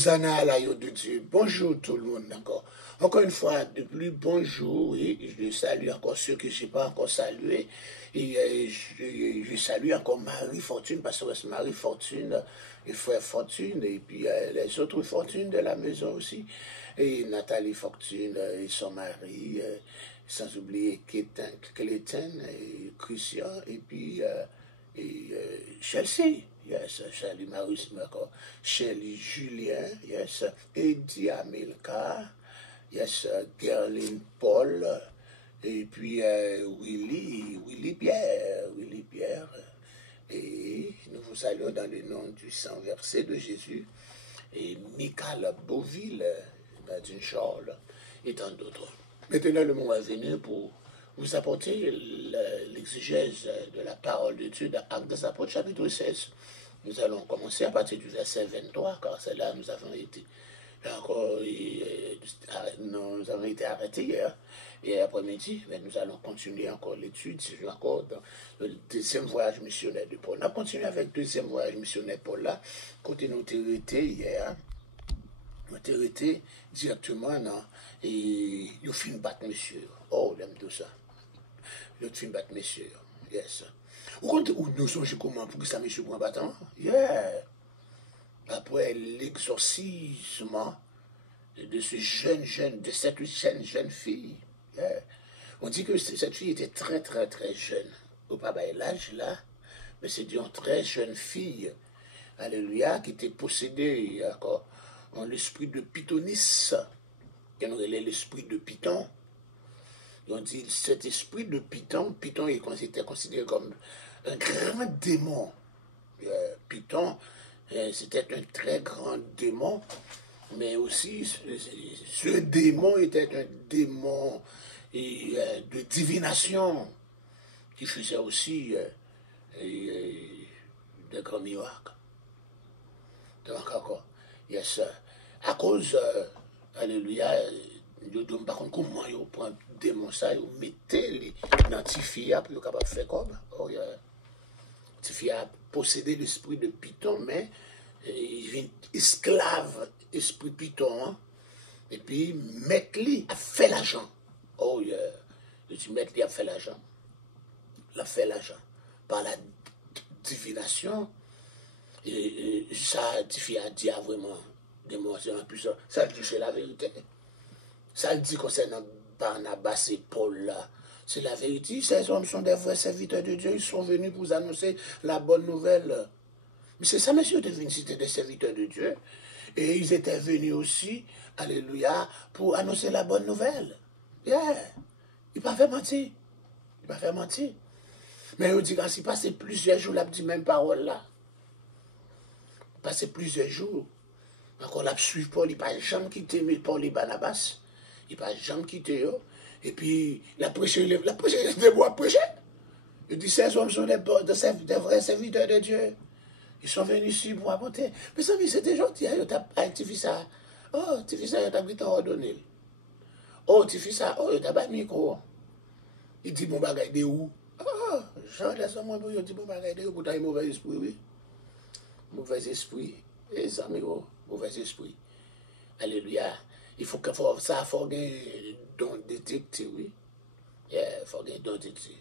Hosanna à l'agneau de Dieu. Bonjour tout le monde encore. Encore une fois, de plus, bonjour. Et je salue encore ceux que je n'ai pas encore salués. Et je salue encore Marie-Fortune, parce que c'est Marie-Fortune et frère Fortune, et puis les autres Fortunes de la maison aussi. Et Nathalie Fortune et son mari, sans oublier Clétin et Christian, et puis Chelsea. Yes, Shelly Maurice Merco, Shelly Julien, yes, Eddie Amilka, yes, Gerline Paul, et puis Willy Pierre, et nous vous saluons dans le nom du sang versé de Jésus, et Michael Beauville, Nadine Charles, et tant d'autres. Maintenant, le moment est venu pour vous apporter l'exégèse de la parole de Dieu dans Actes des Apôtres, chapitre 16. Nous allons commencer à partir du verset 23, car c'est là où nous avons été. Nous avons été arrêtés hier après-midi, mais nous allons continuer encore l'étude, encore dans le deuxième voyage missionnaire de Paul. On a continué avec le deuxième voyage missionnaire de Paul là, côté nous été hier. Nous avons été directement dans et nous fin battre monsieur. Oh, j'aime tout ça. Nous fin battre monsieur. Yes. Ou nous sommes comment pour que ça monsieur pour un battant? Yeah. Après l'exorcisme de ce de cette jeune fille. Yeah. On dit que cette fille était très jeune. Au pas l'âge là, mais c'est une très jeune fille. Alléluia, qui était possédée encore en l'esprit de Pythonis, qu'on relève l'esprit de Python. Et on dit cet esprit de Python était considéré comme un grand démon. Python, c'était un très grand démon, mais aussi ce démon était un démon de divination qui faisait aussi de grands miracles. Donc encore, yes, à cause, alléluia, je ne sais pas comment ils prennent des démons, ils mettent les nantifia pour être capable de faire comme. Oh, yeah. Nantifia possédait l'esprit de Python, mais il vient esclave, esprit Python, hein, et puis mettre-lui à faire l'argent. Oh, yeah. Je dis mettre-lui à faire l'argent. La fait l'argent. Par la divination. Et ça a dit vraiment des mots, ça dit c'est la vérité. Ça dit concernant Barnabas et Paul là. C'est la vérité. Ces hommes sont des vrais serviteurs de Dieu. Ils sont venus pour vous annoncer la bonne nouvelle. Mais c'est ça, monsieur, de venir, c'était des serviteurs de Dieu. Et ils étaient venus aussi, alléluia, pour annoncer la bonne nouvelle. Yeah. Il n'a pas fait mentir. Il n'a pas fait mentir. Mais il dit quand il passe plusieurs jours, il a dit même parole là. Passer plusieurs jours, encore la suivre Paul, il n'a pas jamais quitté Paul et Barnabas, il n'a pas jamais quitté eux. Et puis, la prêcher, des mois prêcher. Il dit, ces hommes sont des vrais serviteurs de Dieu. Ils sont venus ici pour apporter. Mais ça, c'était gentil, tu fais ça. Oh, tu fais ça, il t'a pris ton ordonné. Oh, tu fais ça, oh, il t'a pas mis micro. Il dit, mon bagage de où? Oh, Jean, laisse-moi, il dit, mon bagage de où pour t'avoir mauvais esprit, oui. Mauvais esprit, les amis, mauvais esprit. Alléluia. Il faut que ça faut gagner don détecté, oui. Il faut gagner don détecté.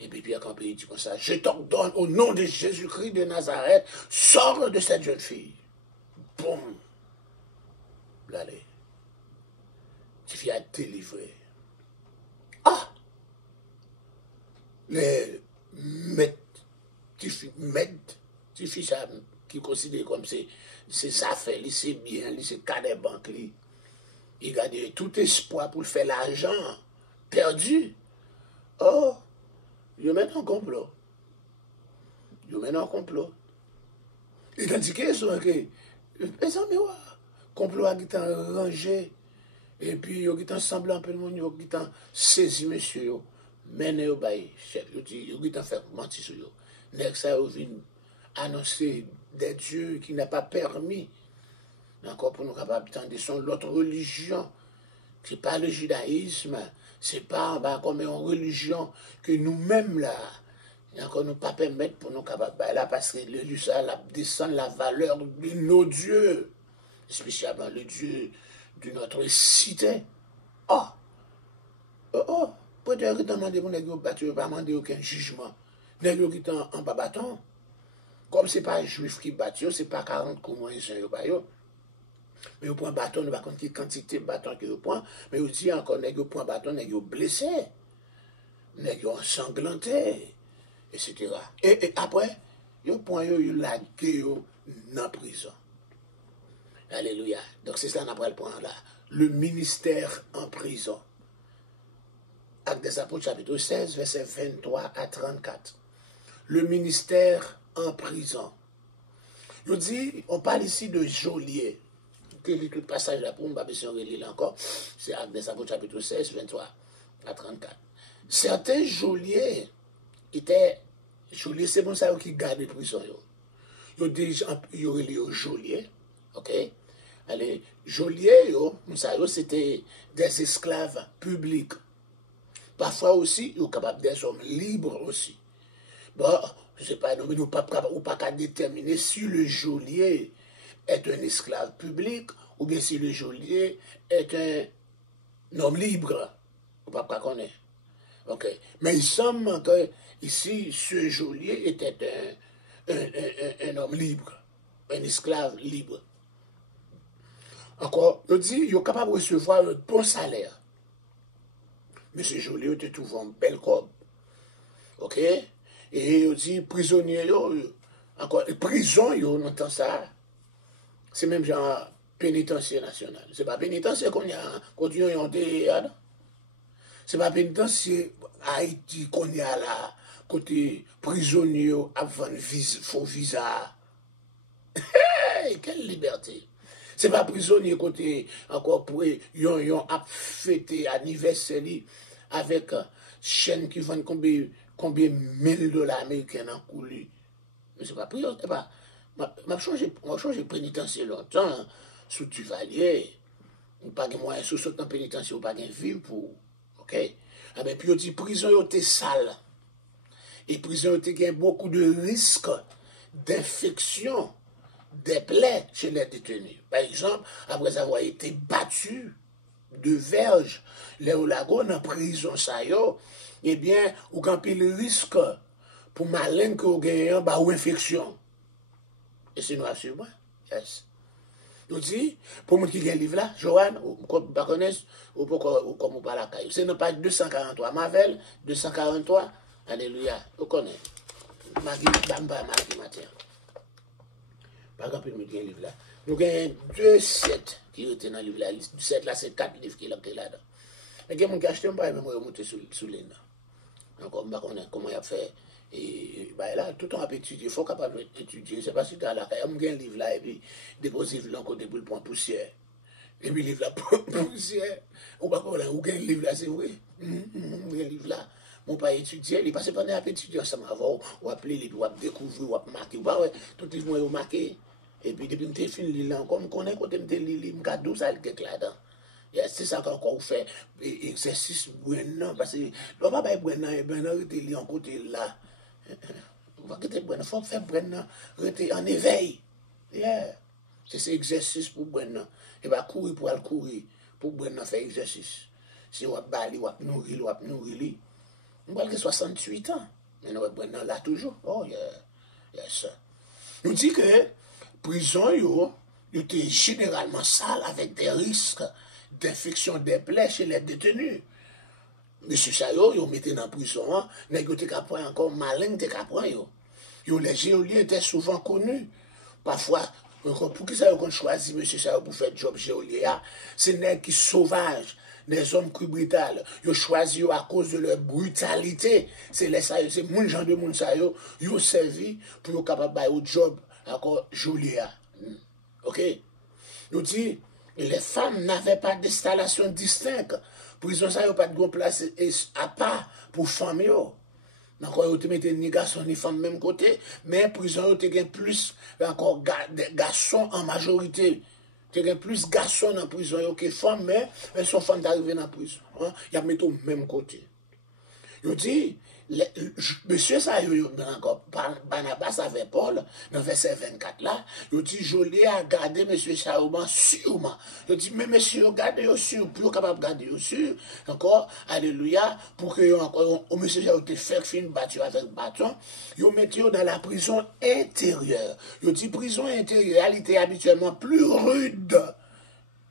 Et puis Pierre Campé dit comme ça, je t'ordonne au nom de Jésus-Christ de Nazareth, sors de cette jeune fille. Boum. Allez. Tu viens délivrer. Ah! Les maîtres, tu fais ça, qui considère comme c'est ça fait, c'est bien, c'est cas des banques, il garde tout espoir pour faire l'argent perdu. Oh, il met en complot. Il met en complot. Il a dit que les amis, complot a été rangé, et puis il a semblé un peu de monde, il a saisi monsieur, mené au bail, chef, il a fait mentir sur eux. Next, ça vient annoncer des dieux qui n'a pas permis encore pour nous capables de son l'autre religion, c'est pas le judaïsme, c'est pas comme une religion que nous-mêmes là, encore nous pas permettre pour nous capables là parce que le ça la descend la valeur de nos dieux. spécialement le Dieu de notre cité. Oh, oh, peut-être que demandé pour ne pas demander aucun jugement. Nèg qui en bas bâton. Comme ce n'est pas juif qui bat, ce n'est pas 40 comment ils sont. Mais vous prenez un bâton, vous ne savez pas quelle quantité de bâton que vous prenez. Mais vous dites encore, vous prenez un bâton, vous blessé, vous ensanglanté, etc. Et après, vous prenez la guerre dans la prison. Alléluia. Donc c'est ça qu'on après le point là. Le ministère en prison. Actes des Apôtres, chapitre 16, versets 23 à 34. Le ministère en prison. Je dis, on parle ici de geôlier. Je lis tout le passage là pour me si on relire encore. C'est Actes des Apôtres, chapitre 16, 23 à 34. Certains geôliers étaient geôliers, c'est pour ça qu'ils gardent les prisons. Ils relient aux geôliers. Ok? Allez, geôliers, c'était des esclaves publics. Parfois aussi, ils sont capables des hommes libres aussi. Bon, je ne sais pas, nous ne pouvons pas déterminer si le geôlier est un esclave public ou bien si le geôlier est un homme libre. On ne peut pas connaître. Ok. Mais il semble que ici, ce geôlier était un homme libre, un esclave libre. Encore, il dit, il est capable de recevoir un bon salaire. Mais ce geôlier était toujours un bel corps. Ok? Et il dit, prisonnier, encore, prison, on entend ça. C'est même genre pénitencier national. C'est pas pénitencier qu'on y a, quand on y a, c'est pas pénitencier Haïti qu'on y a là, côté prisonnier, avant faux visa. Hey, quelle liberté! C'est pas prisonnier côté encore pour yon a fêté anniversaire avec chaîne qui vend combien $1000 américains en coulé. Mais c'est pas prisonnier, c'est pas. M'a changé pénitencier longtemps sous Duvalier. Ou pas de moyen sous ce pénitencier ou pas de vivre pour. OK? Ah ben puis on dit prison était sale. Et prison était beaucoup de risques d'infection des plaies chez les détenus. Par exemple, après avoir été battu de verge, les lago dans prison ça yo, eh bien, ou quand il risque pour malin que vous gagnez ou infection. Et c'est nous assurément. Yes. Nous dit, pour moi qui a un livre là, Joanne, ou pas connaître, ou comme on parle à caillou. C'est dans page 243, Mavel, 243, alléluia, vous connaissez. Magui, Bamba, Magui, Matin. Par exemple, nous avons un livre là. Nous avons 2 sets qui étaient dans le livre là. 7 là, c'est 4 livres qui sont là-dedans. Mais il y a des gens qui achètent un peu, même monter sous les noms. Donc, on connaît comment il a fait. Et bah, là, tout le temps, on peut étudier. Il faut capable d'étudier. C'est pas si tu as la caille. On a un livre là, et puis déposer le livre là, côté pour le point poussière. Et puis, le livre là, poussière. Ou pas qu'on a un livre là, c'est vrai. Un livre là. Mon pas étudier, il passe pendant à étudier ensemble avant, ou appeler les ou découvrir, ou marquer, ou pas, tout le monde est marqué. Et puis, depuis que je finis là, comme je connais, quand je me dis, je me dis, ça là-dedans. C'est ça qu'on fait, exercice bon, parce que le papa est bon, et ben, il est en côté là. Il faut faire bon, rester en éveil. Yeah. C'est cet exercice pour bon. Et bien, courir pour aller courir, pour bon faire exercice. Si on va balayer, on va nourrir, on va 68 ans. Mais nous sommes là toujours. Oh, yes. Nous dit que prison, était généralement sale avec des risques d'infection des plaies chez les détenus. Monsieur Sayo, ils mettaient dans la prison, les gens étaient encore malins, les géoliers étaient souvent connus. Parfois, pour qui ça qu'on choisit monsieur Sayo pour faire job géolier, c'est des qui sauvages. Des hommes qui brutales, ils choisissent à cause de leur brutalité. C'est les saillots, c'est mon genre de monde saillots, ils ont servi pour être capable de faire un job encore joli. Ok? Nous dit, les femmes n'avaient pas d'installation distincte. Prison ça, n'a pas de place à part pour femmes. Donc, ils mettaient ni garçons ni femmes même côté, mais prison, ils ont plus encore garçons en majorité. Il y a plus de garçons dans la prison que de femmes, mais elles sont femmes d'arriver dans la prison. Il y a mis au même côté. Il dit, Monsieur ça, encore, Barnabas avec Paul, dans verset 24 là, il dit, je l'ai à garder monsieur Saouman sûrement. Il dit, mais monsieur, gardez-le sûr, plus capable de garder sûr, encore, alléluia, pour que encore, monsieur Saouman te fait fin battu avec bâton, il mettez dans la prison intérieure. Il dit, prison intérieure, elle était habituellement plus rude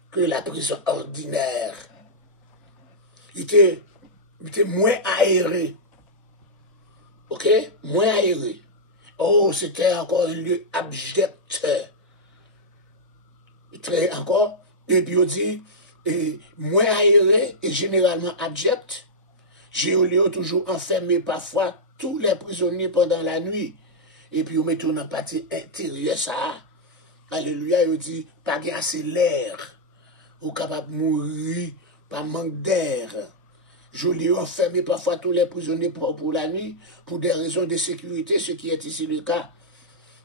que la prison ordinaire. Il était moins aéré. Ok? Moins aéré. Oh, c'était encore un lieu abject. Très encore. Et puis on dit, moins aéré et généralement abject. Géolio toujours enfermé parfois tous les prisonniers pendant la nuit. Et puis on met tout dans la partie intérieure, ça. Alléluia, il dit, pas assez l'air. Ou capable de mourir par manque d'air. Je l'ai enfermé parfois tous les prisonniers pour la nuit, pour des raisons de sécurité, ce qui est ici le cas,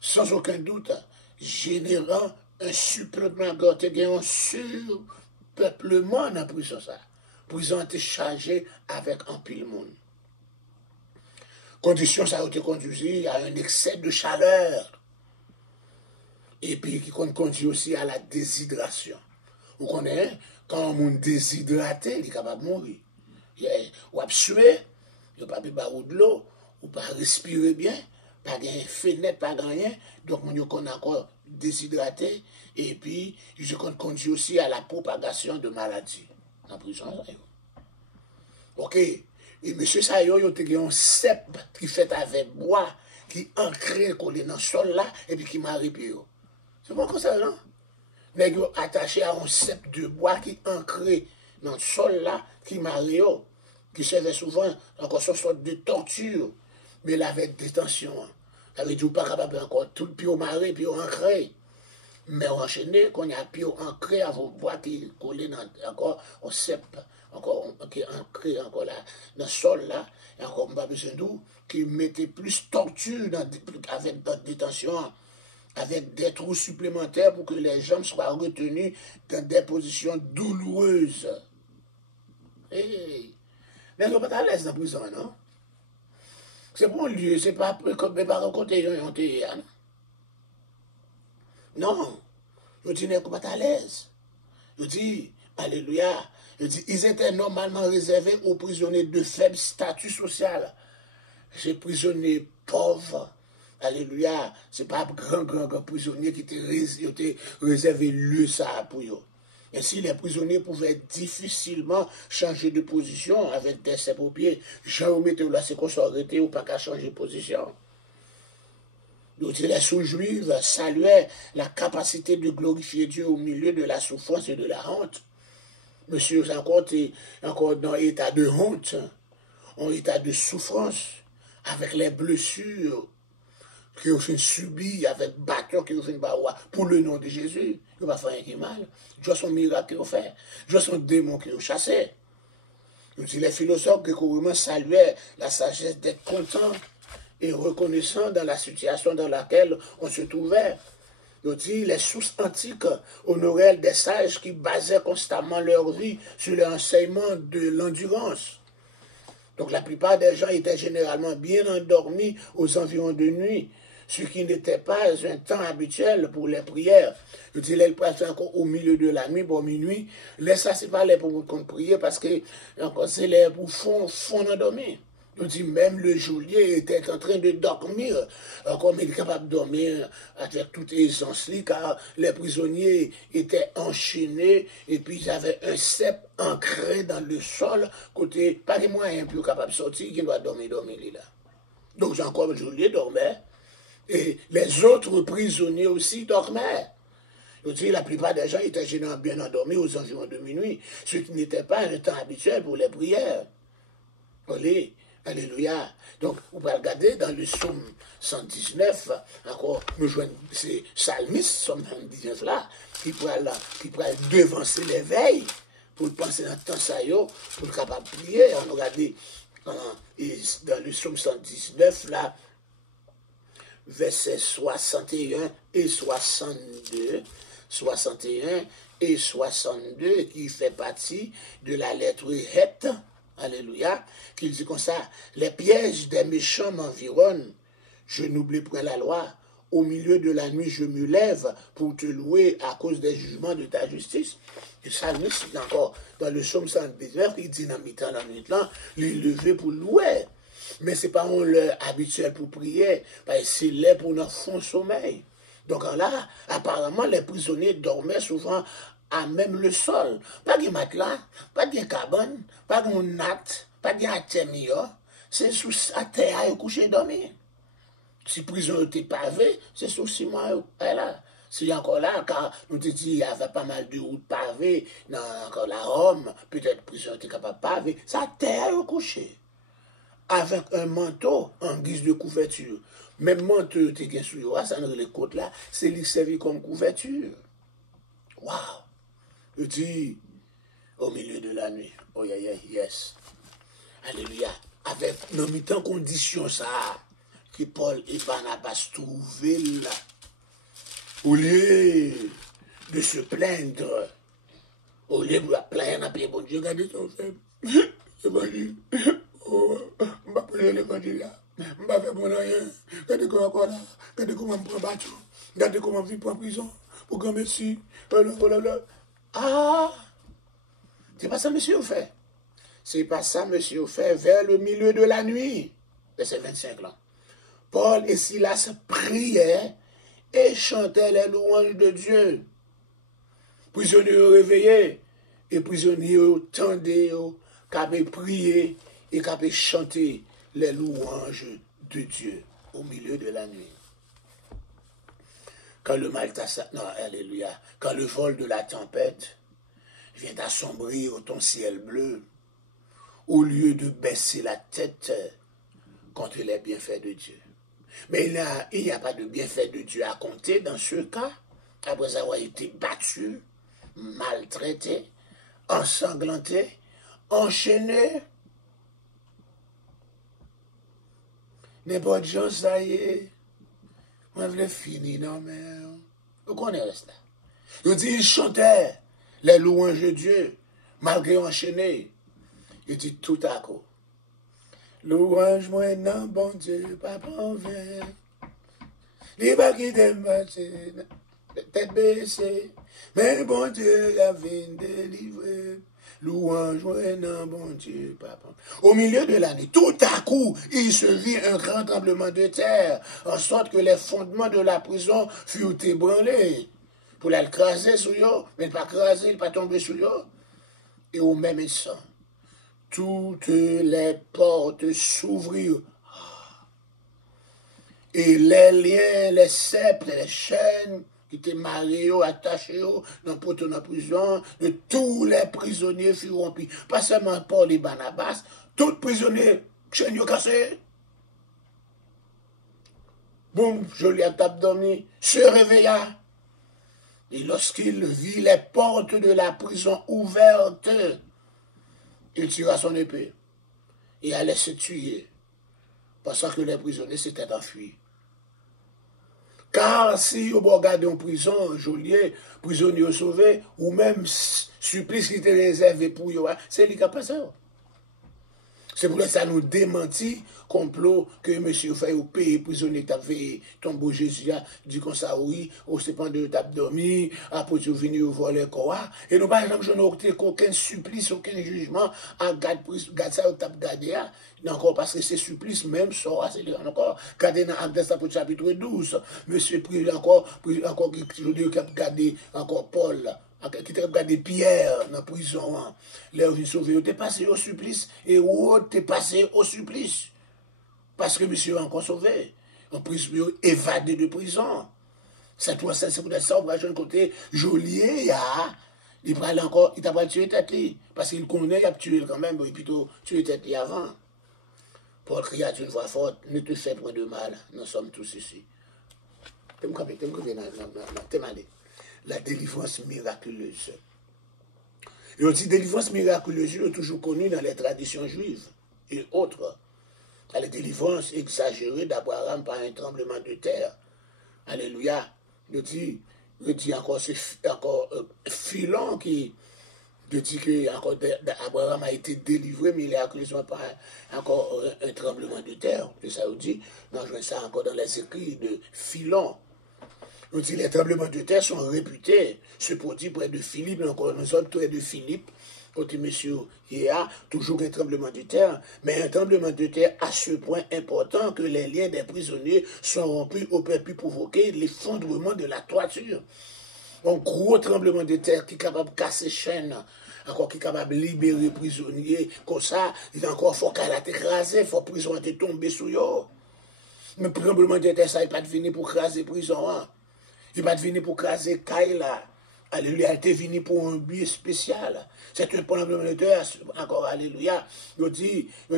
sans aucun doute, générant un supplément un surpeuplement dans la prison. La prison a été chargée avec un pile monde. Condition, ça a été conduit à un excès de chaleur. Et puis, qui conduit aussi à la déshydratation. Vous connaissez, quand on est déshydraté, il est capable de mourir. Ou à suer, ou pas de l'eau, ou pas respirer bien, pas de fenêtre, pas de rien. Donc, on est encore déshydraté. Et puis, je conduit aussi à la propagation de maladies dans la prison. Ok. Et monsieur Sayo, il y a un cep qui fait avec bois, qui ancré collé dans le sol là, et puis qui marie pio. C'est pas comme ça, non? Mais il est attaché à un cep de bois qui ancré dans le sol là, qui marie, qui servait souvent encore une sorte de torture, mais là avec détention. Ça veut dire pas capable encore tout le pio maré, pio ancré. Mais enchaîné, quand il y a pio ancré à vos bois qui collé dans encore au cep, encore qui est ancré encore là, dans le sol là, et encore pas besoin d'où, qui mettait plus torture avec notre détention, avec des trous supplémentaires pour que les jambes soient retenues dans des positions douloureuses. Hey. Mais ils ne sont pas à l'aise dans la prison, non? C'est bon lieu, c'est pas raconter yon te non? Non. Ils disent qu'ils ne sont pas à l'aise. Ils disent, alléluia, ils étaient normalement réservés aux prisonniers de faible statut social. Ces prisonniers pauvres, alléluia, ce n'est pas grand prisonniers qui étaient réservés lieu ça pour eux. Ainsi, les prisonniers pouvaient difficilement changer de position avec des cèpes aux pieds. Jean mettait là, c'est qu'on s'arrêtait ou pas qu'à changer de position. Donc, les sous-juifs saluaient la capacité de glorifier Dieu au milieu de la souffrance et de la honte. Monsieur est encore dans l'état de honte, en état de souffrance, avec les blessures qui ont subi, avec bâton qui ont fait pour le nom de Jésus. Il ne va pas faire rien de mal. Dieu son miracle qu'ils ont fait. Dieu son démon qu'ils ont chassé. Les philosophes gréco-romains saluaient la sagesse d'être content et reconnaissant dans la situation dans laquelle on se trouvait. Les sources antiques honoraient des sages qui basaient constamment leur vie sur l'enseignement de l'endurance. Donc la plupart des gens étaient généralement bien endormis aux environs de nuit, ce qui n'était pas un temps habituel pour les prières. Je dis, ils passaient encore au milieu de la nuit, bon minuit. Laisse ça, c'est pas les pour prier parce que c'est les pour fond endormi. Je dis, même le geôlier était en train de dormir, comme il est capable de dormir avec toute aisance, car les prisonniers étaient enchaînés et puis ils avaient un cep ancré dans le sol, côté, pas de moyen plus capable de sortir, qui doit dormir là. Donc, encore le geôlier dormait. Et les autres prisonniers aussi dormaient. Je dis, la plupart des gens étaient généralement bien endormis aux environs de minuit, ce qui n'était pas un temps habituel pour les prières. Allez, alléluia. Donc, vous pouvez regarder dans le psaume 119, encore, nous joignons ces psalmistes, psaume 119 là, qui pourraient devancer l'éveil, pour penser dans le temps ça, pour être capable de prier. On regarde dans le psaume 119 là, versets 61 et 62, 61 et 62, qui fait partie de la lettre Het, Alléluia, qu'il dit comme ça, les pièges des méchants m'environnent, je n'oublie point la loi, au milieu de la nuit je me lève pour te louer à cause des jugements de ta justice. Et ça, nous, c'est encore dans le psaume 119, il dit dans mi-temps, dans la nuit, il levé pour louer. Mais ce n'est pas l'heure habituelle pour prier, parce que c'est l'heure pour notre fond sommeil. Donc là, apparemment, les prisonniers dormaient souvent à même le sol. Pas de matelas, pas de cabane, pas de natte, pas de atémio. C'est sous la terre à coucher dormir. Si la prison était pavée, c'est sous ciment là. C'est encore là, car nous te dit, il y avait pas mal de routes pavées dans la Rome, peut-être la prison était capable de paver. Ça terre au coucher. Avec un manteau en guise de couverture. Même manteau qui est sur ça dans les côtes là, c'est lui servi comme couverture. Waouh! Je dis, au milieu de la nuit, oh yeah, yeah, yes. Alléluia. Avec nos mi-temps conditions ça, que Paul et Barnabas trouvaient là, au lieu de se plaindre, au lieu de plaindre, après bon Dieu, regardez son faible. Évangile. Oh, je ne vais pas prendre l'évangile là. Je ne vais pas faire mon rien. Regardez comment encore là. Regardez comment je me prends bateau. Regardez comment je vis en prison. Pour grand merci. Ah! C'est pas ça, monsieur, fait. C'est pas ça, monsieur, fait. Vers le milieu de la nuit. Verset 25 là. Paul et Silas priaient et chantaient les louanges de Dieu. Prisonniers réveillés. Et prisonniers tendaient, qui avaient prié et qui avaient chanté les louanges de Dieu au milieu de la nuit. Quand le mal non, alléluia, quand le vol de la tempête vient assombrir ton ciel bleu, au lieu de baisser la tête contre les bienfaits de Dieu. Mais il n'y a pas de bienfaits de Dieu à compter dans ce cas, après avoir été battu, maltraité, ensanglanté, enchaîné. N'importe quoi, ça y est. On voulait finir, non, mais. Vous connaissez ça. Il dit, il chantait les louanges de Dieu, malgré enchaîné. Il dit tout à coup. Louange, moi, non, bon Dieu, papa, en vain. Les baguettes de marcher, tête baissée. Mais bon Dieu, a vient délivrer. Louange, non, bon Dieu, papa. Au milieu de l'année, tout à coup, il se vit un grand tremblement de terre, en sorte que les fondements de la prison furent ébranlés. Pour l'écraser sur eux, mais pas craser, pas tomber sur eux. Et au même instant, toutes les portes s'ouvrirent. Et les liens, les sceptres, les chaînes qui étaient mariés, attachés dans la prison, de tous les prisonniers furent rompus. Pas seulement Paul et Barnabas, tous les prisonniers, chaînes cassées. Boum, Joliette abdomen, se réveilla. Et lorsqu'il vit les portes de la prison ouvertes, il tira son épée et allait se tuer, pensant que les prisonniers s'étaient enfuis. Car si vous regardez en prison, geôlier, prisonnier sauvé, ou même supplice qui était réservé pour eux, c'est lui qui a passé. C'est pour ça que ça nous démentit, complot, que monsieur fait au pays prisonnier qui a fait tomber Jésus, dit comme ça, oui, au cependant de tape dormi, après tu venir voler quoi. Et nous, par exemple, je n'ai aucun supplice, aucun jugement à garder ça au tape garder, encore parce que c'est supplice même, ça, c'est encore, garder dans Actes chapitre 12, monsieur prie encore, je dis qu'il a gardé encore Paul, qui a gardé Pierre dans la prison, là où il sauvé, il est passé au supplice, et où il est passé au supplice. Parce que monsieur a encore sauvé. En prison, évadé de prison. C'est pour ça, on va jouer un côté geôlier, il va encore, il t'a pas tué tête, parce qu'il connaît, il a tué quand même, et plutôt tué tête avant. Paul cria d'une voix forte, ne te fais point de mal, nous sommes tous ici. La délivrance miraculeuse. Et aussi, délivrance miraculeuse, est toujours connue dans les traditions juives et autres. La délivrance exagérée d'Abraham par un tremblement de terre. Alléluia. Je dis encore, c'est encore Philon qui de dire que encore Abraham a été délivré, mais il est accusé par encore un tremblement de terre. C'est ça, on dit. Non, je vois ça encore dans les écrits de Philon. On dit les tremblements de terre sont réputés. Ce produit près de Philippe, encore nous sommes près de Philippe. Côté monsieur, il y a toujours un tremblement de terre, mais un tremblement de terre à ce point important que les liens des prisonniers sont rompus au point pu provoquer l'effondrement de la toiture. Un gros tremblement de terre qui est capable de casser chaînes, encore qui est capable de libérer les prisonniers, comme ça, il est encore fort qu'elle a été écrasée, il faut que les prisonniers tombent sur eux. Mais le tremblement de terre, ça n'est pas devenu pour craser les prisons. Hein. Il n'est pas devenu pour craser Kaila. Alléluia, elle était venue pour un but spécial. C'est un tremblement de terre, encore, alléluia. Il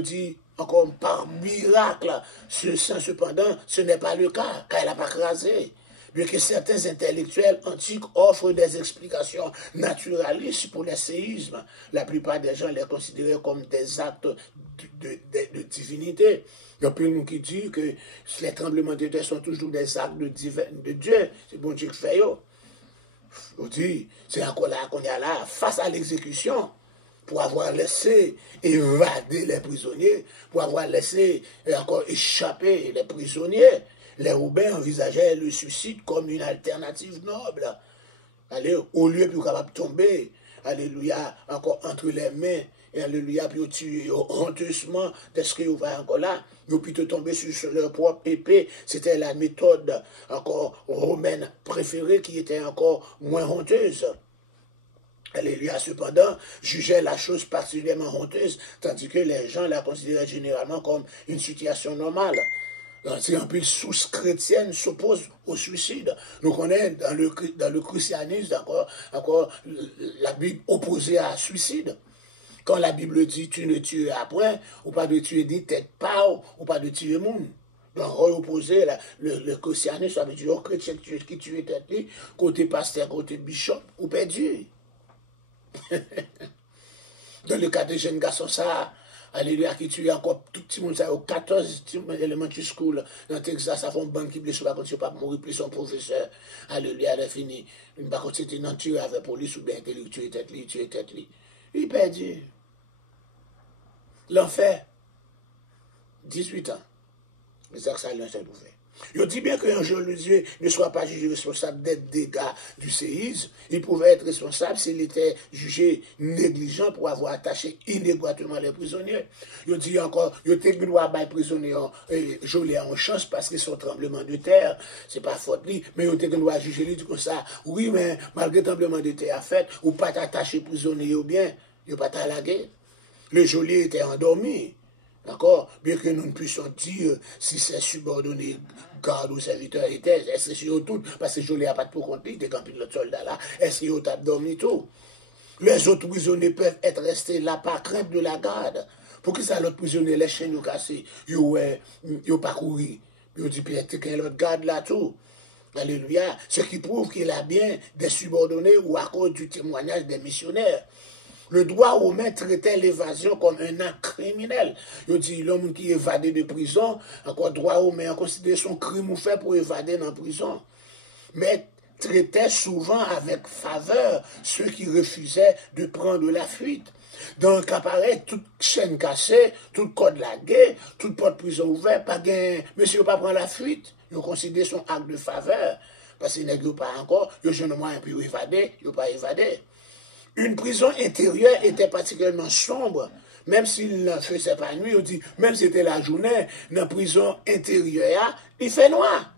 dit, encore par miracle, cependant, ce n'est pas le cas, car elle n'a pas crasé. Bien que certains intellectuels antiques offrent des explications naturalistes pour les séismes, la plupart des gens les considèrent comme des actes de divinité. Il y a plein de gens qui disent que les tremblements de terre sont toujours des actes de Dieu. C'est bon Dieu qui fait. On dit, c'est encore là qu'on est là, face à l'exécution, pour avoir laissé évader les prisonniers, pour avoir laissé encore échapper les prisonniers. Les Roubaix envisageaient le suicide comme une alternative noble. Allez, au lieu de capable tomber, alléluia, encore entre les mains, et alléluia, puis tuer honteusement, d'est-ce que vous va encore là, vous plutôt tomber sur leur propre épée. C'était la méthode encore romaine préférée qui était encore moins honteuse. Alléluia, cependant, jugeait la chose particulièrement honteuse, tandis que les gens la considéraient généralement comme une situation normale. C'est un peu sous-chrétienne s'oppose au suicide. Nous connaissons dans le christianisme encore la Bible opposée à suicide. Quand la Bible dit tu ne tueras point, ou pas de tuer des têtes pas, ou pas de tuer monde. Donc, opposé, le christianisme, ça veut dire aux chrétiens qui tuent tête, côté pasteur, côté bishop, ou perdu. Dans le cas des jeunes garçons, ça, alléluia, qui tue encore tout petit monde, ça, au 14 elementary school, dans Texas, ça fait un banc qui blesse, quand tu pas mourir, plus son professeur, alléluia, elle a fini. Par contre, c'était non tué avec police ou bien tuer tête, il perdu. L'enfer, 18 ans. Mais ça, ça l'a fait. Il dit bien qu'un jour, le Dieu ne soit pas jugé responsable des dégâts du séisme. Il pouvait être responsable s'il était jugé négligent pour avoir attaché inadéquatement les prisonniers. Il dit encore, il était droit à les prisonniers Joliet en chance parce qu'ils sont tremblement de terre. C'est pas faute lui, mais il était droit juger lui comme ça. Oui, mais malgré le tremblement de terre fait, ou pas t'attacher prisonnier ou bien, il pas t'allaguer. Le Joliet était endormi. D'accord? Bien que nous ne puissions dire si c'est subordonné, garde ou serviteur était, est-ce que c'est tout, parce que Joliet n'a pas de pour compte, il était campé de l'autre soldat là, est-ce qu'il a dormi tout? Les autres prisonniers peuvent être restés là par crainte de la garde. Pour que ça, l'autre prisonnier, les chaînes nous cassées, ils n'ont pas couru. Ils dit, peut-être qu'il y a l'autre garde là tout. Alléluia. Ce qui prouve qu'il a bien des subordonnés ou à cause du témoignage des missionnaires. Le droit romain traitait l'évasion comme un acte criminel. Il dit l'homme qui évadait de prison, encore droit romain considère son crime ou fait pour évader dans la prison. Mais traitait souvent avec faveur ceux qui refusaient de prendre la fuite. Dans le cas pareil, toute chaîne cassée, tout code lagué, toute porte prison ouverte, pas gain, monsieur pas prendre la fuite. Il considère son acte de faveur. Parce qu'il n'est pas encore, il y a un moyen pour évader, il n'a pas évadé. Une prison intérieure était particulièrement sombre, même s'il ne faisait pas nuit, on dit, même si c'était la journée, dans la prison intérieure, il fait noir.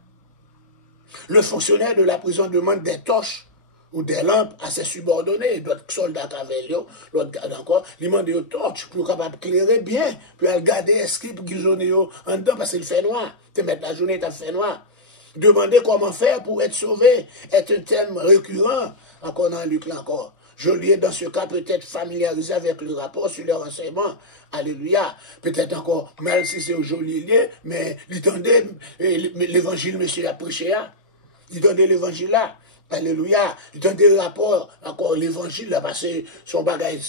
Le fonctionnaire de la prison demande des torches ou des lampes à ses subordonnés, d'autres soldats qui l'autre garde encore, il demande des torches pour capable éclairer bien, puis elle garder esprit pour qu'ils en dedans parce qu'il fait noir. Tu mets la journée, il fait noir. Demander comment faire pour être sauvé est un thème récurrent, encore dans Luc là encore. Joliet, dans ce cas, peut-être familiarisé avec le rapport sur les renseignements. Alléluia. Peut-être encore, mal si c'est au Joliet, mais il entendait l'évangile, monsieur a prêché. Il entendait l'évangile là. Alléluia. Il entendait le rapport, encore l'évangile là, parce que son bagage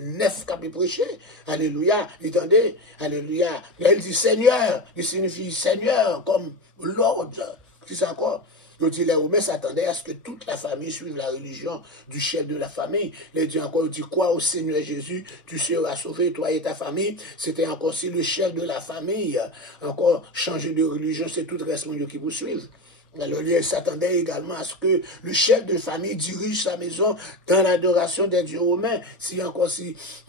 neuf qu'a pu prêcher. Alléluia. Il entendait. Alléluia. Là, il dit Seigneur. Il signifie Seigneur, comme l'ordre. C'est ça encore. Donc, les Romains s'attendaient à ce que toute la famille suive la religion du chef de la famille. Les dit encore, il dit, crois au Seigneur Jésus, tu seras sauvé, toi et ta famille. C'était encore si le chef de la famille, encore changer de religion, c'est tout le reste qui vous suivent. Alors, il s'attendait également à ce que le chef de famille dirige sa maison dans l'adoration des dieux romains. Si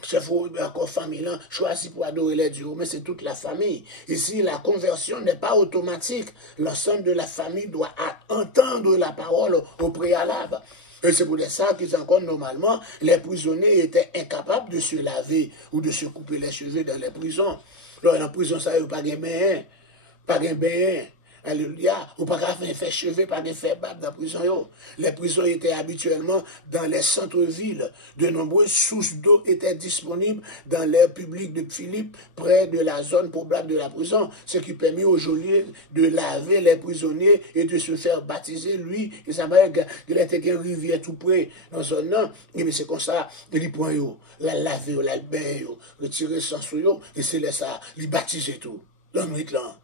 chef encore famille choisit pour adorer les dieux romains, c'est toute la famille. Ici, la conversion n'est pas automatique. L'ensemble de la famille doit entendre la parole au préalable. Et c'est pour ça qu'ils encore, normalement, les prisonniers étaient incapables de se laver ou de se couper les cheveux dans les prisons. Alors, dans la prison, ça, il n'y a pas de bain, pas de bain. Alléluia. Ou pas faire cheveux, pas de faire barbe dans la prison. Les prisons étaient habituellement dans les centres-villes. De nombreuses sources d'eau étaient disponibles dans l'air public de Philippe, près de la zone probable de la prison, ce qui permet au geôlier de laver les prisonniers et de se faire baptiser. Lui, et sa mère, il était une rivière tout près, dans son nom. Et c'est comme ça, il prend la laver, la bain, retirer son souillot, et c'est là ça, il baptiser tout. La nuit là.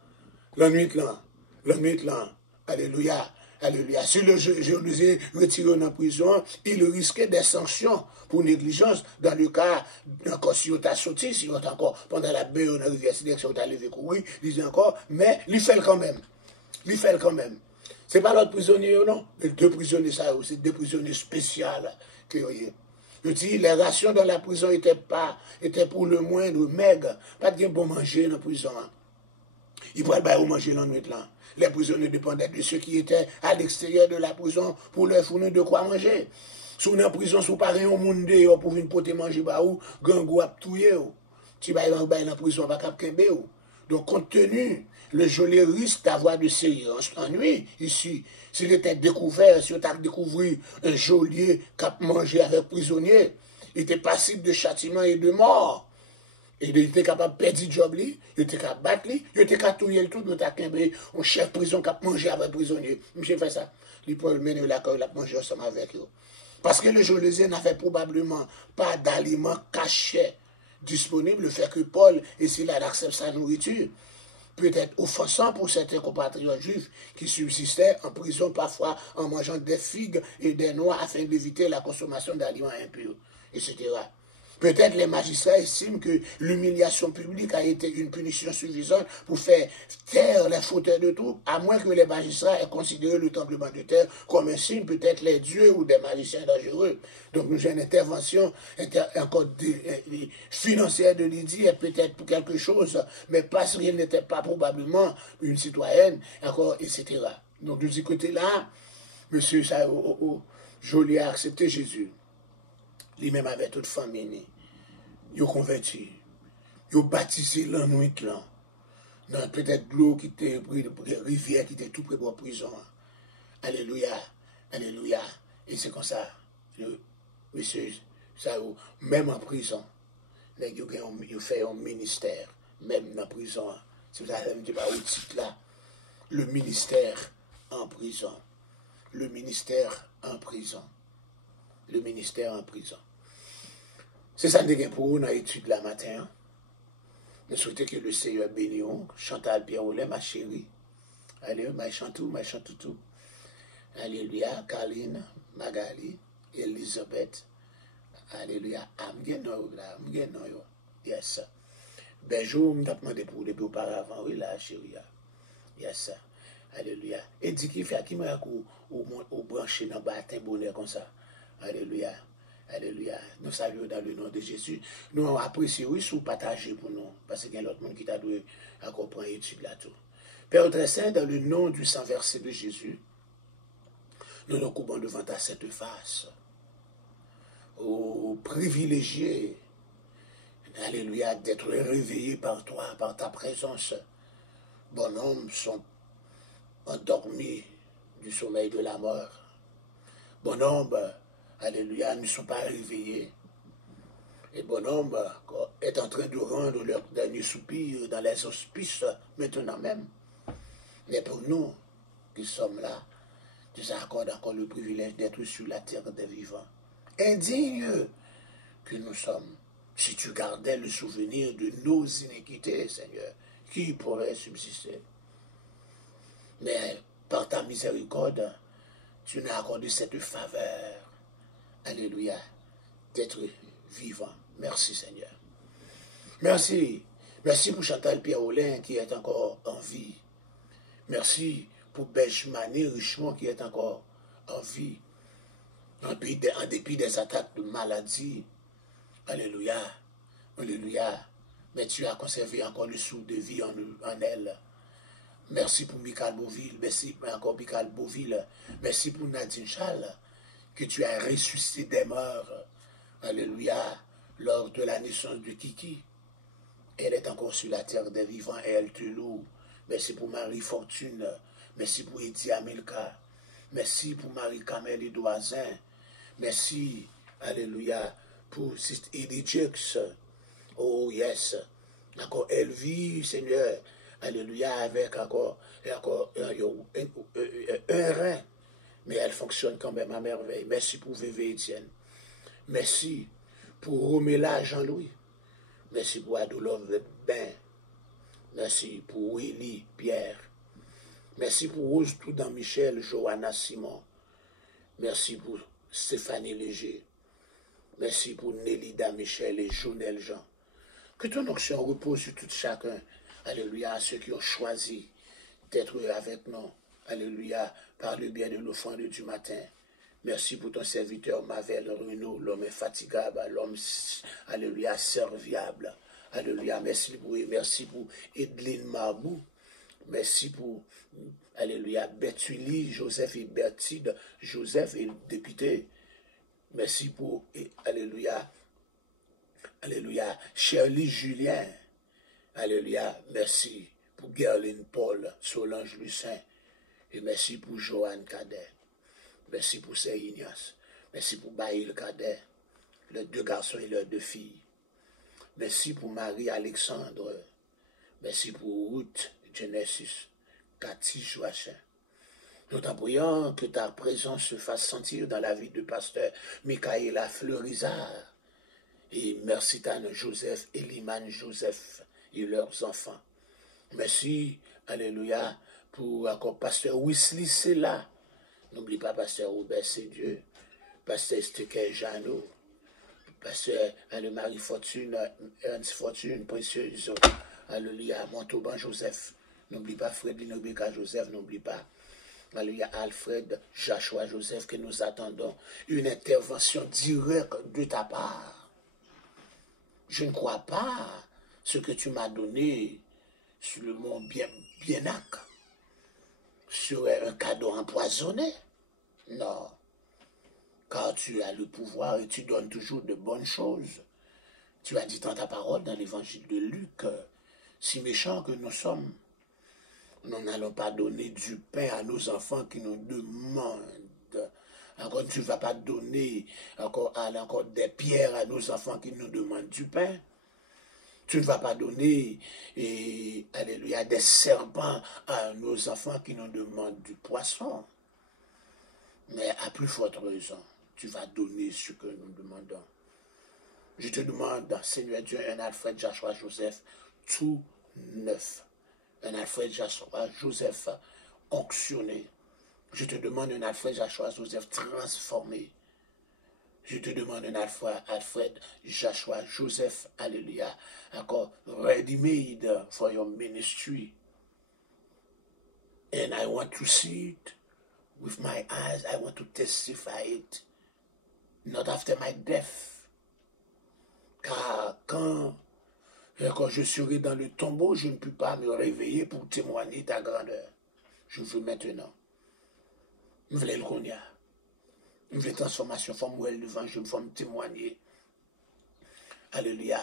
La nuit là. La nuit là, alléluia, alléluia. Si le geôlier retiré en prison, il risquait des sanctions pour négligence dans le cas, encore si on t'a sauté, si on t'a encore, pendant la baie, on a rivière, si on t'a levé courir, il dit encore, mais il fait quand même. Il fait quand même. C'est pas l'autre prisonnier, non? Les deux prisonniers, ça, c'est deux prisonniers spéciaux que vous voyez. Je dis, les rations dans la prison étaient pour le moindre maigre. Pas de bon manger dans la prison. Ils pourraient pas manger la nuit là. Les prisonniers dépendaient de ceux qui étaient à l'extérieur de la prison pour leur fournir de quoi manger. Si on est en prison, si on parle au monde pour venir porter manger, gangou a touye. Tu vas dans la prison, pas cap kembe. Donc, compte tenu, le geôlier risque d'avoir de sérieux ennuis ici. S'il était découvert, si on a découvert un geôlier qui a mangé avec prisonnier, il était passible de châtiment et de mort. Et il était capable de perdre le job, il était capable de battre, il était capable de tout, il était un chef de prison qui a mangé avec prisonnier. Monsieur fait ça. Il peut le mener là, il a mangé ensemble avec eux. Parce que le geôlier n'avait probablement pas d'aliments cachés disponibles, le fait que Paul, ici, là, accepte sa nourriture, peut être offensant pour certains compatriotes juifs qui subsistaient en prison parfois en mangeant des figues et des noix afin d'éviter la consommation d'aliments impurs, etc. Peut-être les magistrats estiment que l'humiliation publique a été une punition suffisante pour faire taire les fauteurs de troubles, à moins que les magistrats aient considéré le tremblement de terre comme un signe, peut-être les dieux ou des magiciens dangereux. Donc nous avons une intervention encore financière de Lydie, peut-être pour quelque chose, mais parce qu'elle n'était pas probablement une citoyenne, encore, etc. Donc de ce côté-là, monsieur Joly a accepté Jésus. Lui-même avec toute famille, il a converti, il a baptisé la nuit là, dans peut-être l'eau qui était près de la rivière qui était tout près de la prison. Alléluia, alléluia. Et c'est comme ça, monsieur, ça, même en prison, il fait un ministère, même dans la prison. C'est ça, je ne dis pas au titre là, le ministère en prison. Le ministère en prison. Le ministère en prison. C'est ça que nous avons pour nous dans l'étude la matin. Nous souhaitons que le Seigneur bénisse. Chantal Pierre-Olé, ma chérie. Allez, ma chante tout. Alléluia. Caroline, Magali, Elisabeth. Alléluia. Yes. Benjour, je m'ai demandé pour depuis auparavant. Oui, là, chérie. Yes. Alléluia. Et dit qu'il fait qui m'a ou branché dans le bâton bonheur comme ça. Alléluia. Alléluia. Nous saluons dans le nom de Jésus. Nous apprécions, oui, sous partager pour nous. Parce qu'il y a l'autre monde qui t'a dû comprendre l'étude là tout. Père très saint, dans le nom du sang versé de Jésus, nous nous courbons devant ta sainte face. Ô privilégié, alléluia, d'être réveillé par toi, par ta présence. Bonhommes sont endormis du sommeil de la mort. Bonhommes, alléluia, ne sont pas réveillés. Et bonhomme est en train de rendre leur dernier soupir dans les hospices maintenant même. Mais pour nous qui sommes là, tu nous accordes encore le privilège d'être sur la terre des vivants. Indignes que nous sommes. Si tu gardais le souvenir de nos iniquités, Seigneur, qui pourrait subsister? Mais par ta miséricorde, tu nous as accordé cette faveur. Alléluia. D'être vivant. Merci Seigneur. Merci. Merci pour Chantal Pierre-Olin qui est encore en vie. Merci pour Benjmané Richemont qui est encore en vie. En dépit des attaques de maladie. Alléluia. Alléluia. Mais tu as conservé encore le souffle de vie en elle. Merci pour Michael Beauville. Merci pour encore Michael Beauville. Merci pour Nadine Charles, que tu as ressuscité des morts. Alléluia. Lors de la naissance de Kiki. Elle est encore sur la terre des vivants et elle te loue. Merci pour Marie Fortune. Merci pour Eddie Amelka. Merci pour Marie-Camille Edoazin. Merci, alléluia, pour Sister Eddie Jux. Oh yes. Encore elle vit, Seigneur. Alléluia, avec encore un rein. Mais elle fonctionne quand même à merveille. Merci pour Vévé Etienne. Merci pour Romela Jean-Louis. Merci pour Adolphe Ben. Merci pour Willy Pierre. Merci pour Rose Toudan Michel, Johanna Simon. Merci pour Stéphanie Léger. Merci pour Nélida Michel et Jonel Jean. Que ton onction repose sur tout chacun. Alléluia, ceux qui ont choisi d'être avec nous. Alléluia, par le bien de l'offrande du matin. Merci pour ton serviteur Mavel Renaud, l'homme infatigable, l'homme, alléluia, serviable. Alléluia, merci pour Edline Marbou. Merci pour, alléluia, Bertulli, Joseph et Bertide, Joseph et le député. Merci pour, alléluia, alléluia, Shirley Julien. Alléluia, merci pour Gerline Paul, Solange Lucin. Et merci pour Joanne Cadet. Merci pour Saint Ignace. Merci pour Baïl Cadet, les 2 garçons et leurs 2 filles. Merci pour Marie-Alexandre. Merci pour Ruth Genesis, Cathy Joachim. Nous t'en prions que ta présence se fasse sentir dans la vie de pasteur Michaela Fleurizard et Mercitane Joseph et Liman Joseph et leurs enfants. Merci, alléluia, pour encore pasteur Wesley Sella. N'oublie pas pasteur Robert Dieu, pasteur Steker Jeannot, pasteur Marie Fortune, Ernst Fortune, précieuse, alléluia, Montauban Joseph. N'oublie pas Fred Nobeka Joseph, n'oublie pas, alléluia, Alfred Joshua Joseph, que nous attendons une intervention directe de ta part. Je ne crois pas ce que tu m'as donné sur le mont Bienac serait un cadeau empoisonné. Non, car tu as le pouvoir et tu donnes toujours de bonnes choses. Tu as dit dans ta parole dans l'évangile de Luc, si méchants que nous sommes, nous n'allons pas donner du pain à nos enfants qui nous demandent. Encore, tu ne vas pas donner encore des pierres à nos enfants qui nous demandent du pain. Tu ne vas pas donner, alléluia, des serpents à nos enfants qui nous demandent du poisson. Mais à plus forte raison, tu vas donner ce que nous demandons. Je te demande, Seigneur Dieu, un Alfred Joshua Joseph tout neuf. Un Alfred Joshua Joseph onctionné. Je te demande un Alfred Joshua Joseph transformé. Je te demande un Alfred Joshua Joseph, alléluia, encore ready-made for your ministry. And I want to see it with my eyes. I want to testify it, not after my death. Car quand je serai dans le tombeau, je ne peux pas me réveiller pour témoigner ta grandeur. Je veux maintenant. Je veux le connaître. Je veux transformation, forme où elle devant, je veux me témoigner. Alléluia.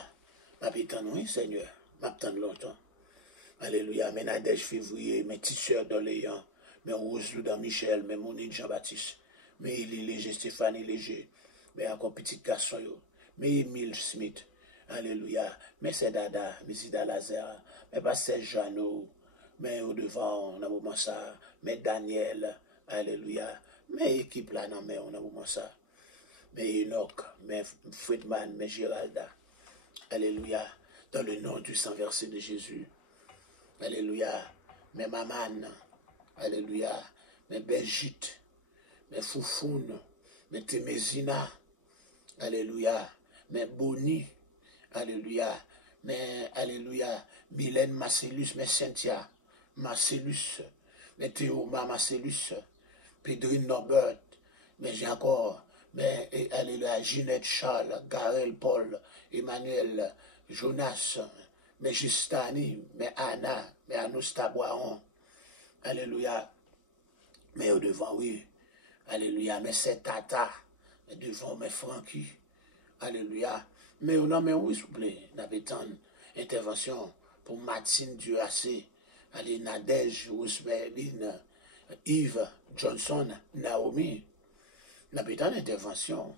M'attends, oui, Seigneur. M'attends longtemps. Alléluia. Mes Nadège février, mes petites sœurs d'Orléans, mes Rose Loudan Michel, mes Monique Jean-Baptiste, mes Élie Léger, Stéphanie Léger, mes encore petits garçons, mes Emile Smith. Alléluia. Mes Sedada, mes Ida Lazare, mes Pasteur Jeannot, mes au-devant, on a moment ça, mes Daniel. Alléluia. Mes équipes là, non, mais on a moment ça. Mes Enoch, mes Friedman, mes Géralda. Alléluia. Dans le nom du sang versé de Jésus. Alléluia. Mes Maman. Alléluia. mais Benjit, mais Foufoun, mais Témézina, alléluia, mais Boni, alléluia, mais alléluia, Mylène Marcellus, mais Cynthia, Marcellus, mais Théoma Marcellus, Pédrine Norbert, mais j'ai encore, mais alléluia, Ginette Charles, Garel Paul, Emmanuel, Jonas, mais Justani, mais Anna, mais Anousta Boiron, alléluia, mais au devant, oui, alléluia, mais c'est Tata, mais devant, mais Francky, alléluia, mais non, mais oui, s'il vous plaît, n'avez une intervention pour Martine Duassé, allez, Nadège, Rousmeline, Yves Johnson, Naomi, n'avez une intervention.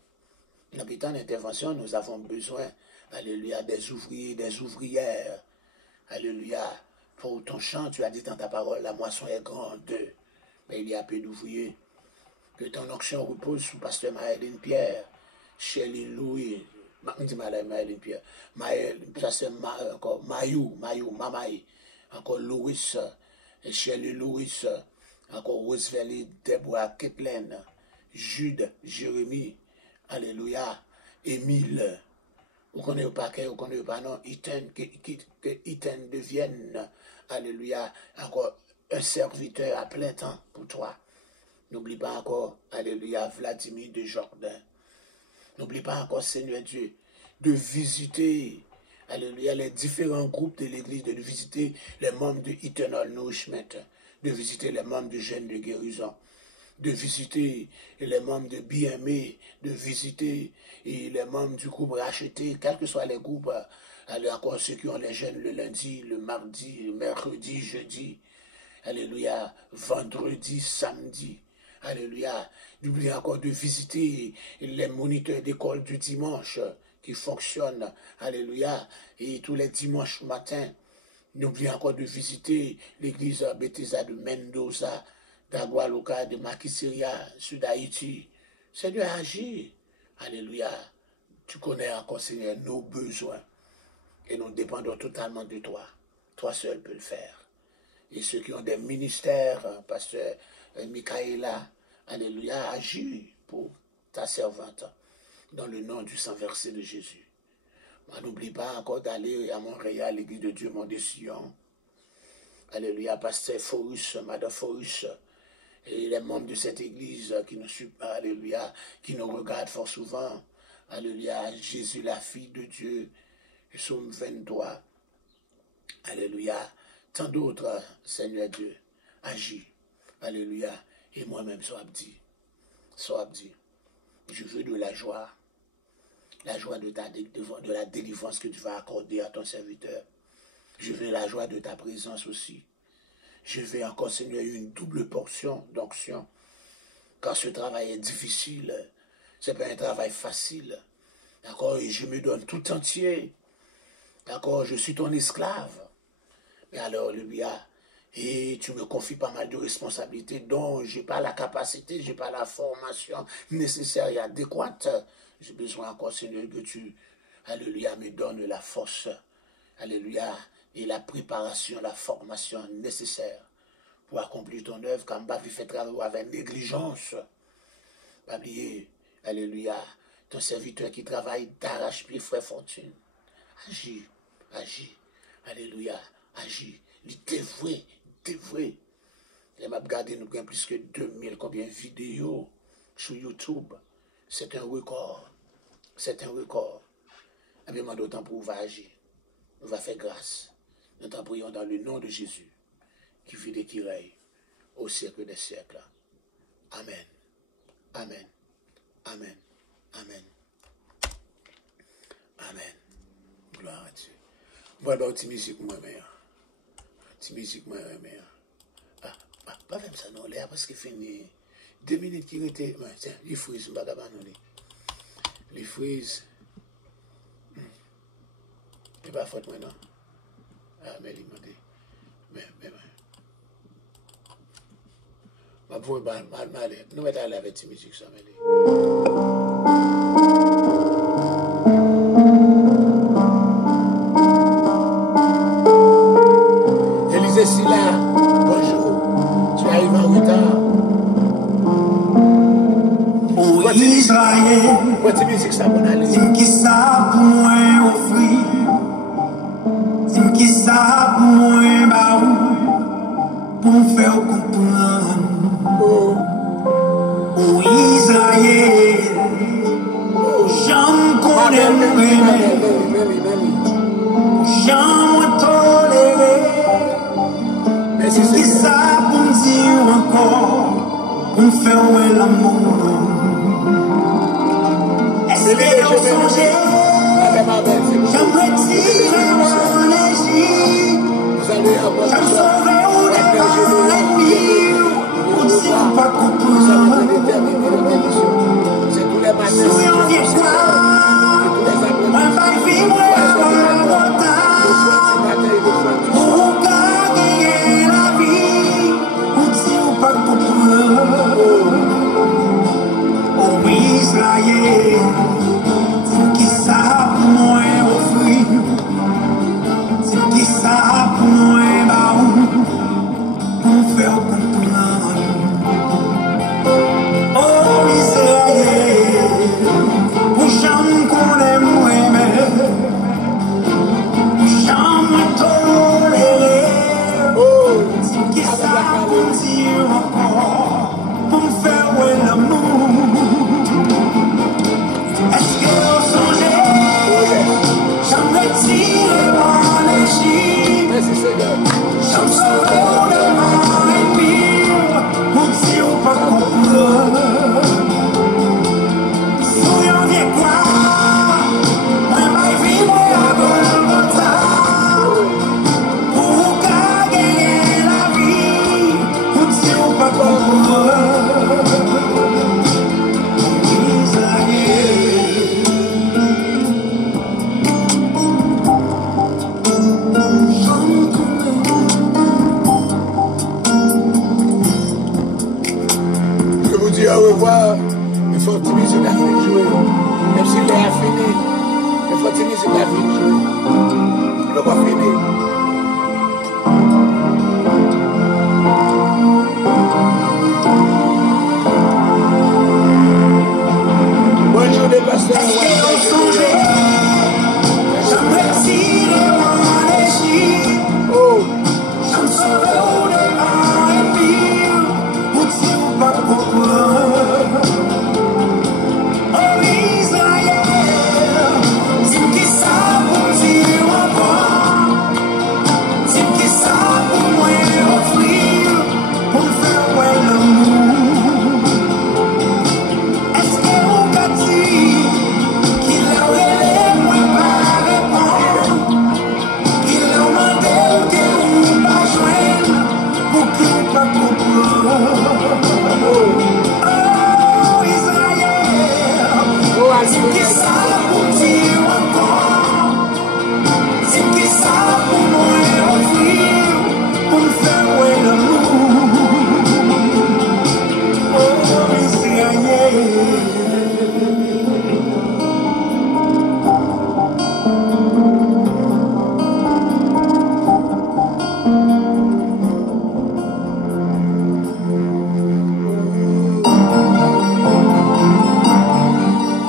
N'habitant d'intervention, nous avons besoin, alléluia, des ouvriers, des ouvrières. Alléluia. Pour ton chant, tu as dit dans ta parole, la moisson est grande, mais il y a peu d'ouvriers. Que ton onction repose sous pasteur Maëline Pierre, Shelley Louis, Maëline Pierre, pasteur encore Mayou, Mamaï, encore Louis, Shelley Louis, encore Roosevelt, Deborah Ketlen, Jude, Jérémie, alléluia, Émile, vous connaissez pas, vous connaissez pas, non, que Ethan devienne, alléluia, encore un serviteur à plein temps pour toi. N'oublie pas encore, alléluia, Vladimir de Jordan. N'oublie pas encore, Seigneur Dieu, de visiter, alléluia, les différents groupes de l'Église, de visiter les membres de Eternal Nourishment, de visiter les membres de Jeunes de Guérison, de visiter les membres de BMA, de visiter les membres du groupe racheté, quels que soient les groupes, encore ceux qui ont les jeunes le lundi, le mardi, le mercredi, jeudi, alléluia, vendredi, samedi, alléluia. N'oubliez encore de visiter les moniteurs d'école du dimanche qui fonctionnent, alléluia, et tous les dimanches matins. N'oubliez encore de visiter l'église Bethesda de Mendoza, d'Agualuca, de Maquisseria, sud d'Haïti. Seigneur, agis. Alléluia. Tu connais encore, Seigneur, nos besoins. Et nous dépendons totalement de toi. Toi seul peux le faire. Et ceux qui ont des ministères, pasteur Michaela, alléluia, agis pour ta servante. Dans le nom du sang versé de Jésus. N'oublie pas encore d'aller à Montréal, l'église de Dieu, Mont de Sion. Alléluia, pasteur Forus, madame Forus, et les membres de cette église qui nous suivent, alléluia, qui nous regardent fort souvent. Alléluia, Jésus, la fille de Dieu, Psaume 23. Alléluia, tant d'autres, Seigneur Dieu, agis. Alléluia, et moi-même, sois abdi. Je veux de la joie de la délivrance que tu vas accorder à ton serviteur. Je veux la joie de ta présence aussi. Je veux encore, Seigneur, une double portion d'onction. Car ce travail est difficile. Ce n'est pas un travail facile. D'accord? Et je me donne tout entier. D'accord? Je suis ton esclave. Mais alors, alléluia. Et tu me confies pas mal de responsabilités dont je n'ai pas la capacité, je n'ai pas la formation nécessaire et adéquate. J'ai besoin encore, Seigneur, que tu, alléluia, me donnes la force. Alléluia. Et la préparation, la formation nécessaire pour accomplir ton œuvre, quand Babi fait travailler avec négligence. Babi, alléluia, ton serviteur qui travaille d'arrache-pied, frère Fortune. Agis, alléluia, agis. Il est dévoué. Il m'a regardé, nous avons plus que 2000 combien de vidéos sur YouTube. C'est un record. Et bien, d'autant pour vous agir. On va faire grâce. Nous t'en prions dans le nom de Jésus, qui vit et qui règne au siècle des siècles. Amen. Amen. Amen. Amen. Amen. Gloire à Dieu. Voilà, petit musique, moi, mère. Petit musique, moi, mère. Pas même ça, non, là, parce qu'il finit 2 minutes qui étaient. Tiens, les frises, les frises. C'est pas faute, moi, non. Ah, mais il m'a dit. Mais. Ma voix mal. Nous mettons à la avec cette musique, ça, mais. Élisée Silla, bonjour. Tu arrives en retard. Petit musique, ça va aller. Dis-moi qui ça pour moi offrir. Dis-moi qui ça pour moi baou. Pour me faire comprendre. Oh Israël. J'en connais moi. J'en toléré. Dis-moi qui ça pour me dire encore. Pour me faire l'amour. Est-ce que vous songez? J'aimerais tirer mon énergie. J'aime sauver ou défendre l'ennemi. Ou si on pas comprendre. Si on vient quoi? On va vivre avant longtemps. Pour gagner la vie. Ou si on pas comprendre. Oh Israël. Qui ça pour moi offrir, c'est qui ça pour moi baou, pour faire comprendre. Oh Israël, pour jamais qu'on aime moi, pour jamais tolérer. C'est qui ça pour dire encore, pour faire l'amour. Est-ce que vous songez? J'aimerais tirer mon énergie. J'aime sauver au devant l'ennemi. Pour dire ou pas comprendre. Si on vient quoi? On va vivre avant le temps. Pour gagner la vie. Pour dire ou pas comprendre. Au revoir, il faut que musique la fin jouer. Même si l'heure a fini, il faut que musique la fin jouer. Il ne va pas finir. Bonne journée, pasteur. J'aimerais tirer mon énergie. Oh, j'aime sauver au devant l'ennemi. Pour dire ou pas comprendre.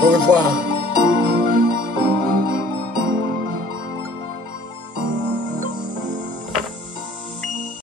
au revoir.